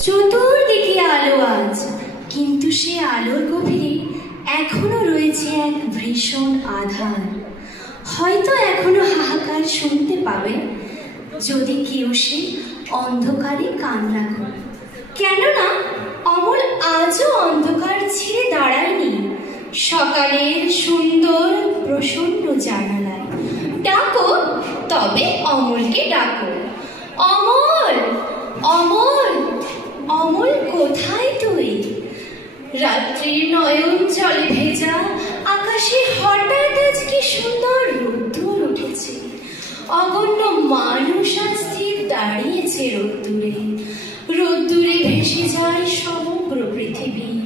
চতুর্দিকে আলো আজ, কিন্তু সে আলোর গভীরে এখনো রয়েছে এক ভীষণ আধার। হয়তো এখনো হাহাকার শুনতে পাবে যদি কেউ সে অন্ধকারে কান রাখো। কেননা অমল আজও অন্ধকার ছেড়ে দাঁড়ায়নি সকালের সুন্দর প্রসন্ন জানালায়। ডাকো, তবে অমলকে ডাকো। অমল, অমল, অমল কোথায় তুই? রাত্রির নয়ন জলে ভেজা আকাশে হঠাৎ আজ কি সুন্দর রোদ্দুর উঠেছে। অগণ্য মানুষ আজ স্থির দাঁড়িয়েছে রোদ্দুরে। রোদ্দুরে ভেসে যায় সমগ্র পৃথিবী।